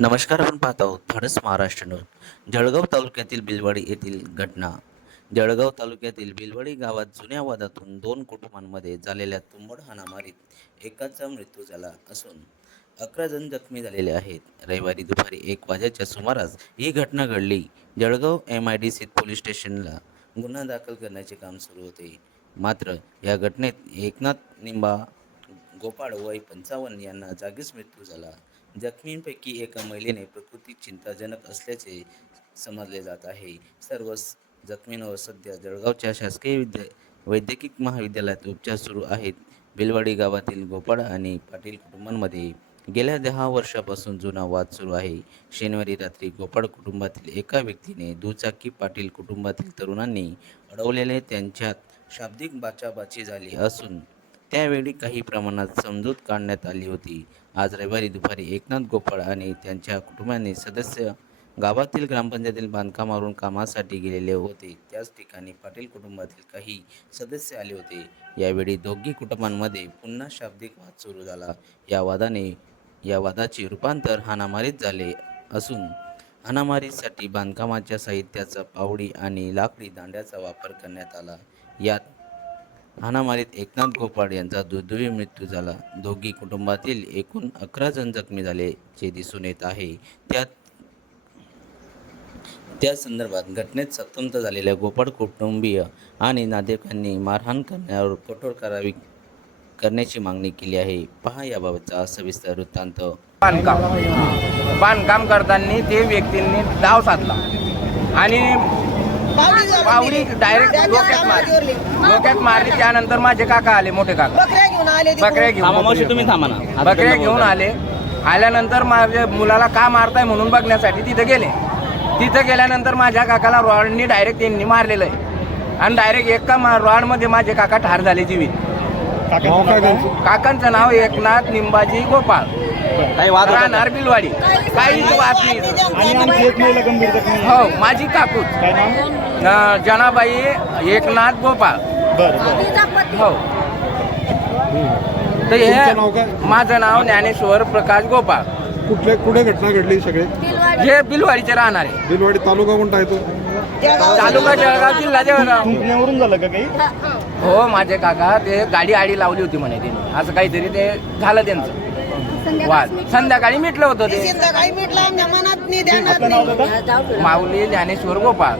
नमस्कार आपण पाहत आहोत धाडस महाराष्ट्र न्यूज. जळगाव तालुक्यातील बिलवाडी येथील घटना. जळगाव तालुक्यातील बिलवाडी गावात जुन्या वादातून दोन कुटुंबांमध्ये झालेल्या तुंबड हाणामारीत एकाचा मृत्यू झाला असून अकरा जण जखमी झालेले आहेत. रविवारी दुपारी एक वाजेच्या सुमारास ही घटना घडली. Jalgaon M I D C police स्टेशनला गुन्हा दाखल करण्याचे काम सुरू होते. मात्र या घटनेत एकनाथ निंबा गोपाळ वय पंचावन्न यांना जागीच मृत्यू झाला. जखमींपैकी एका महिलेने प्रकृती चिंताजनक असल्याचे समजले जात आहे. सर्व जखमींवर सध्या जळगावच्या शासकीय विद्या वैद्यकीय महाविद्यालयात उपचार सुरू आहेत. बिलवाडी गावातील गोपाळ आणि पाटील कुटुंबांमध्ये गेल्या दहा वर्षापासून जुना वाद सुरू आहे. शनिवारी रात्री गोपाळ कुटुंबातील एका व्यक्तीने दुचाकी पाटील कुटुंबातील तरुणांनी अडवलेले त्यांच्यात शाब्दिक बाचाबाची झाली असून त्यावेळी काही प्रमाणात समजूत काढण्यात आली होती. आज रविवारी दुपारी एकनाथ गोपाळ आणि त्यांच्या कुटुंबाने सदस्य गावातील ग्रामपंचायतील बांधकामावरून कामासाठी गेलेले होते. त्याच ठिकाणी पाटील कुटुंबातील काही सदस्य आले होते. यावेळी दोघी कुटुंबांमध्ये पुन्हा शाब्दिक वाद सुरू झाला. या वादाने या वादाचे रूपांतर हाणामारीत झाले असून हाणामारीसाठी बांधकामाच्या साहित्याचा पावडी आणि लाकडी दांड्याचा वापर करण्यात आला. यात हाणामारीत एकनाथ गोपाळ यांचा दुर्दैवी मृत्यू झाला. दोघी कुटुंबातील एकूण अकरा जण जखमी झाल्याचे दिसून येत आहे. त्यात त्या संदर्भात घटनेत सतंत झालेल्या गोपाळ कुटुंबीय आणि नातेवाईकांनी मारहाण करण्यावर कठोर कारवाई करण्याची मागणी केली आहे. पहा याबाबतचा सविस्तर वृत्तांत. बांधकाम. बांधकाम करताना ते व्यक्तींनी डाव साधला. आणि पावडी डायरेक्ट डोक्यात मारली. डोक्यात मारली त्यानंतर माझे काका आले मोठे काका. बकऱ्या घेऊन आले तिकडून. बकऱ्या घेऊन. तुम्ही थांबा ना. बकऱ्या घेऊन आले. आल्यानंतर माझ्या मुलाला का मारताय म्हणून बघण्यासाठी तिथे गेले. तिथे गेल्यानंतर माझ्या काकाला रॉडनी डायरेक्ट त्यांनी मारलेलं आहे. आणि डायरेक्ट एका मा- रॉडमध्ये माझे काका ठार झाले जीवित. काकांचं नाव एकनाथ निंबाजी गोपाळ. काही वाद राहणार बिलवाडी. काही वाद नाही. आणि आणखी एक महिला गंभीर जखमी आहे. हो माझी काकूच. काय नाव अं, जनाबाई एकनाथ गोपाळ. बरं बरं. हो. तर तुमचं नाव काय? हे माझं नाव ज्ञानेश्वर प्रकाश गोपाळ. कुठले कुठे घटना घडली सगळे? हे बिलवाडीचे राहणारे बिलवाडी तालुका कोणता आहे तो? तालुका जळगाव जिल्हा जळगाव. पुण्यावरून झालं का काही? हो. माझे काका ते गाडी आडी लावली होती म्हणे त्यांनी असं काहीतरी ते झालं त्यांचं. वाद. संध्याकाळी मिटलं होतं ते. संध्याकाळी मिटलं आमच्या मनात नाही ध्यानात आपलं नाव नाही. दादा? माऊली ज्ञानेश्वर गोपाळ.